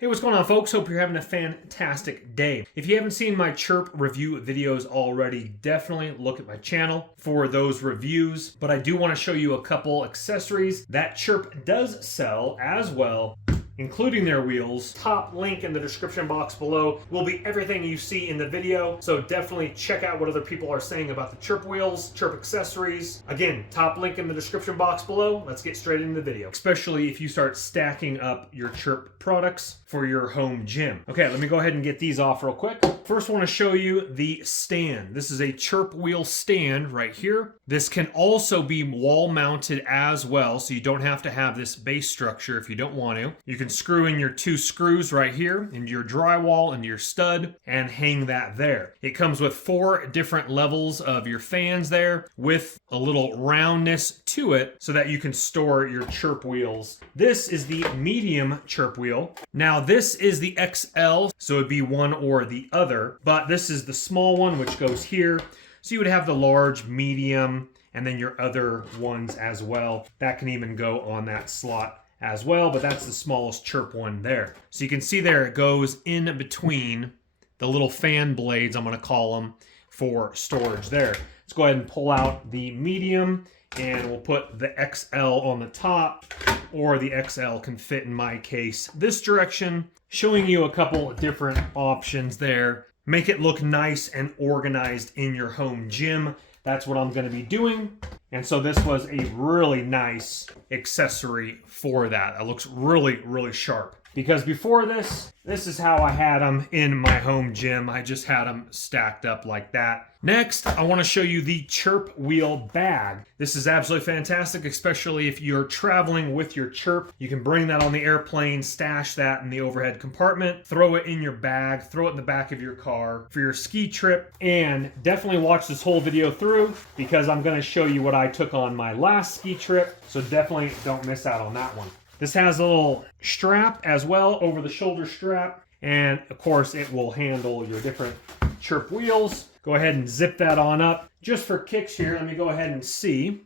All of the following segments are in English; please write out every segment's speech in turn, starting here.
Hey, what's going on, folks? Hope you're having a fantastic day. If you haven't seen my Chirp review videos already, definitely look at my channel for those reviews. But I do want to show you a couple accessories that Chirp does sell as well, including their wheels. Top link in the description box below will be everything you see in the video. So definitely check out what other people are saying about the Chirp wheels, Chirp accessories. Again, top link in the description box below. Let's get straight into the video. Especially if you start stacking up your Chirp products for your home gym. Okay, let me go ahead and get these off real quick. First, I want to show you the stand. This is a Chirp wheel stand right here. This can also be wall mounted as well, so you don't have to have this base structure if you don't want to. You can screw in your 2 screws right here into your drywall, into your stud, and hang that there. It comes with 4 different levels of your fans there with a little roundness to it so that you can store your Chirp wheels. This is the medium Chirp wheel. Now this is the XL, so it'd be one or the other, but this is the small one which goes here. So you would have the large, medium, and then your other ones as well. That can even go on that slot as well, but that's the smallest Chirp one there. So you can see there it goes in between the little fan blades, I'm gonna call them, for storage there. Let's go ahead and pull out the medium and we'll put the XL on the top, or the XL can fit in my case this direction, showing you a couple different options there. Make it look nice and organized in your home gym. That's what I'm gonna be doing. And so this was a really nice accessory for that. It looks really, really sharp. Because before this is how I had them in my home gym. I just had them stacked up like that. Next, I want to show you the Chirp wheel bag. This is absolutely fantastic, especially if you're traveling with your Chirp. You can bring that on the airplane, stash that in the overhead compartment, throw it in your bag, throw it in the back of your car for your ski trip, and definitely watch this whole video through because I'm going to show you what I took on my last ski trip, so definitely don't miss out on that one. This has a little strap as well, over the shoulder strap, and of course it will handle your different Chirp wheels. Go ahead and zip that on up. Just for kicks here, let me go ahead and see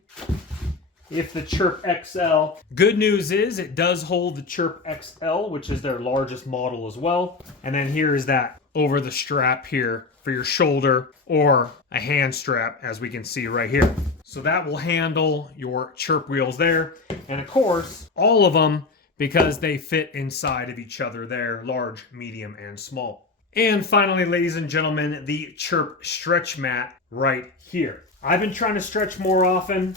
if the Chirp XL. Good news is it does hold the Chirp XL, which is their largest model as well. And then here is that over the strap here for your shoulder, or a hand strap, as we can see right here. So that will handle your Chirp wheels there. And of course, all of them, because they fit inside of each other there, large, medium, and small. And finally, ladies and gentlemen, the Chirp stretch mat right here. I've been trying to stretch more often.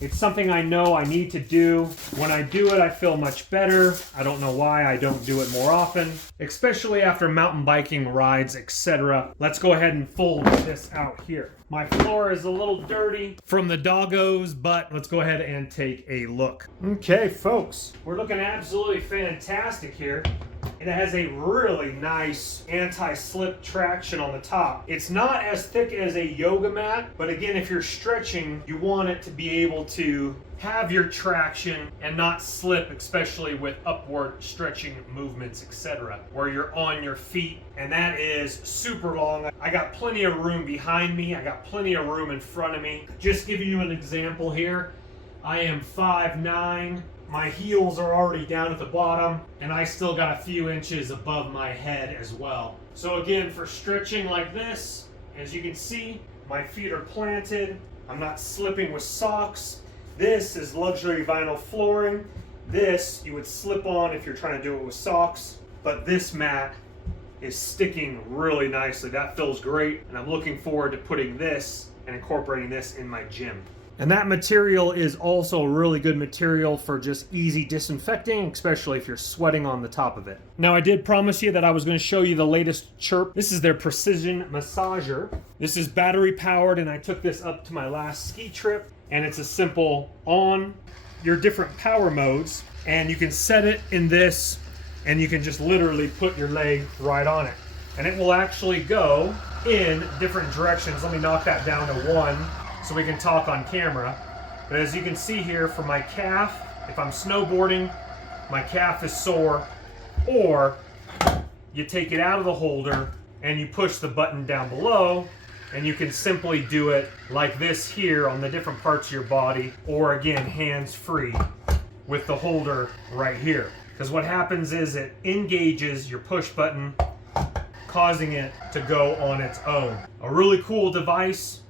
It's something I know I need to do. When I do it, I feel much better. I don't know why I don't do it more often, especially after mountain biking rides, etc. Let's go ahead and fold this out here. My floor is a little dirty from the doggos, but let's go ahead and take a look. Okay, folks, we're looking absolutely fantastic here. It has a really nice anti-slip traction on the top. It's not as thick as a yoga mat, but again, if you're stretching, you want it to be able to have your traction and not slip, especially with upward stretching movements, etc., where you're on your feet, and that is super long. I got plenty of room behind me. I got plenty of room in front of me. Just giving you an example here, I am 5'9". My heels are already down at the bottom, and I still got a few inches above my head as well. So again, for stretching like this, as you can see, my feet are planted. I'm not slipping with socks. This is luxury vinyl flooring. This you would slip on if you're trying to do it with socks, but this mat is sticking really nicely. That feels great, and I'm looking forward to putting this and incorporating this in my gym. And that material is also a really good material for just easy disinfecting, especially if you're sweating on the top of it. Now, I did promise you that I was going to show you the latest Chirp. This is their precision massager. This is battery powered, and I took this up to my last ski trip, and it's a simple on your different power modes, and you can set it in this, and you can just literally put your leg right on it. And it will actually go in different directions. Let me knock that down to 1. So we can talk on camera. But as you can see here, for my calf, if I'm snowboarding, my calf is sore, or you take it out of the holder and you push the button down below, and you can simply do it like this here on the different parts of your body, or again, hands free with the holder right here. because what happens is it engages your push button, causing it to go on its own. A really cool device.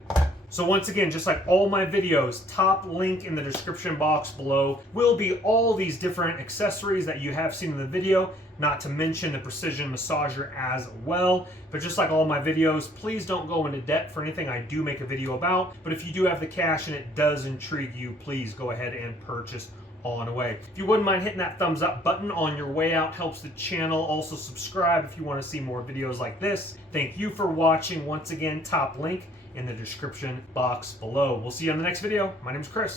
So once again, just like all my videos, top link in the description box below will be all these different accessories that you have seen in the video, not to mention the precision massager as well. But just like all my videos, please don't go into debt for anything I do make a video about. But if you do have the cash and it does intrigue you, please go ahead and purchase on away. If you wouldn't mind hitting that thumbs up button on your way out, helps the channel. Also subscribe if you want to see more videos like this. Thank you for watching. Once again, top link in the description box below. We'll see you on the next video. My name is Chris.